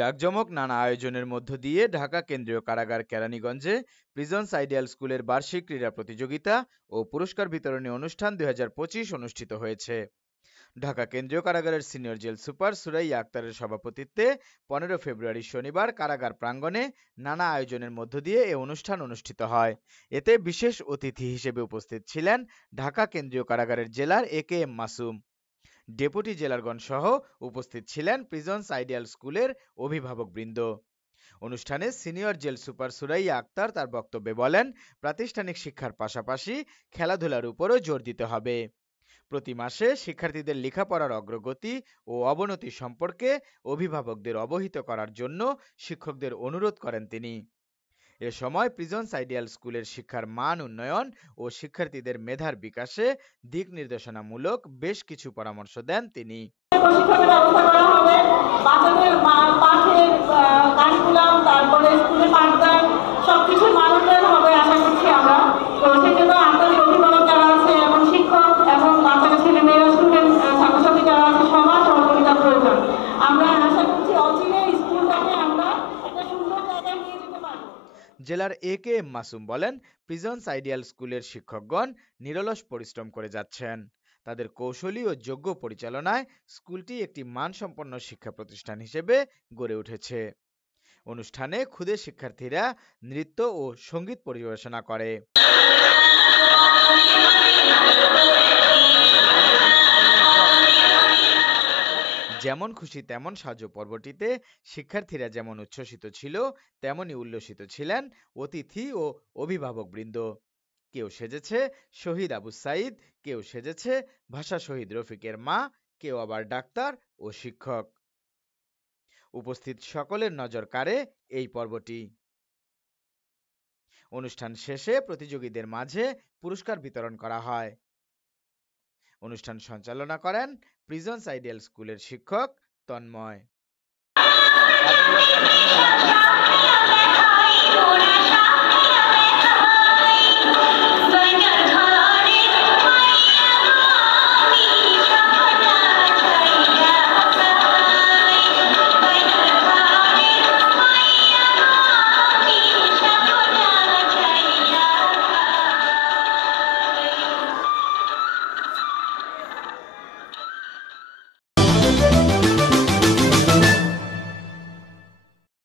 জাঁকজমক নানা আয়োজনের মধ্য দিয়ে ঢাকা কেন্দ্রীয় কারাগার কেরানীগঞ্জে প্রিজনস আইডিয়াল স্কুলের বার্ষিক ক্রীড়া প্রতিযোগিতা ও পুরস্কার বিতরণী অনুষ্ঠান 2025 অনুষ্ঠিত হয়েছে। ঢাকা কেন্দ্রীয় কারাগারের সিনিয়র জেল সুপার সুরাইয়া আক্তারের সভাপতিত্বে 15 ফেব্রুয়ারি শনিবার কারাগার প্রাঙ্গণে নানা আয়োজনের মধ্য দিয়ে এ অনুষ্ঠান অনুষ্ঠিত হয়। এতে বিশেষ অতিথি হিসেবে উপস্থিত ছিলেন ঢাকা কেন্দ্রীয় কারাগারের জেলার AKM মাসুম, ডেপুটি জেলারগণ সহ উপস্থিত ছিলেন প্রিজনস আইডিয়াল স্কুলের অভিভাবকবৃন্দ। অনুষ্ঠানে senior jail super Suraiya Akter তার বক্তব্যে বলেন, প্রাতিষ্ঠানিক শিক্ষার পাশাপাশি খেলাধুলার উপরও জোর দিতে হবে। প্রতি মাসে শিক্ষার্থীদের লেখাপড়ার অগ্রগতি ও অবনতি সম্পর্কে অভিভাবকদের অবহিত করার জন্য শিক্ষকদের অনুরোধ করেন তিনি। এ সময় প্রিজনস আইডিয়াল স্কুলের শিক্ষার মান উন্নয়ন ও শিক্ষার্থীদের মেধার বিকাশে দিক নির্দেশনামূলক বেশ কিছু পরামর্শ দেন তিনি। জেলার AKM মাসুম বলেন, প্রিজনস আইডিয়াল স্কুলের শিক্ষকগণ নিরলস পরিশ্রম করে যাচ্ছেন। তাদের কৌশলী ও যোগ্য পরিচালনায় স্কুলটি একটি মানসম্পন্ন শিক্ষা প্রতিষ্ঠান হিসেবে গড়ে উঠেছে। অনুষ্ঠানে ক্ষুদে শিক্ষার্থীরা নৃত্য ও সঙ্গীত পরিবেশনা করে। যেমন খুশি তেমন সাজো পর্বটিতে শিক্ষার্থীরা যেমন উচ্ছ্বসিত ছিল, তেমনি উল্লসিত ছিলেন অতিথি ও অভিভাবকবৃন্দ। কেউ সেজেছে শহীদ আবু সাইদ, কেউ সেজেছে ভাষা শহীদ রফিকের মা, কেউ আবার ডাক্তার ও শিক্ষক। উপস্থিত সকলের নজর কাড়ে এই পর্বটি। অনুষ্ঠান শেষে প্রতিযোগীদের মাঝে পুরস্কার বিতরণ করা হয়। অনুষ্ঠান সঞ্চালনা করেন প্রিজনস আইডিয়াল স্কুলের শিক্ষক তন্ময়।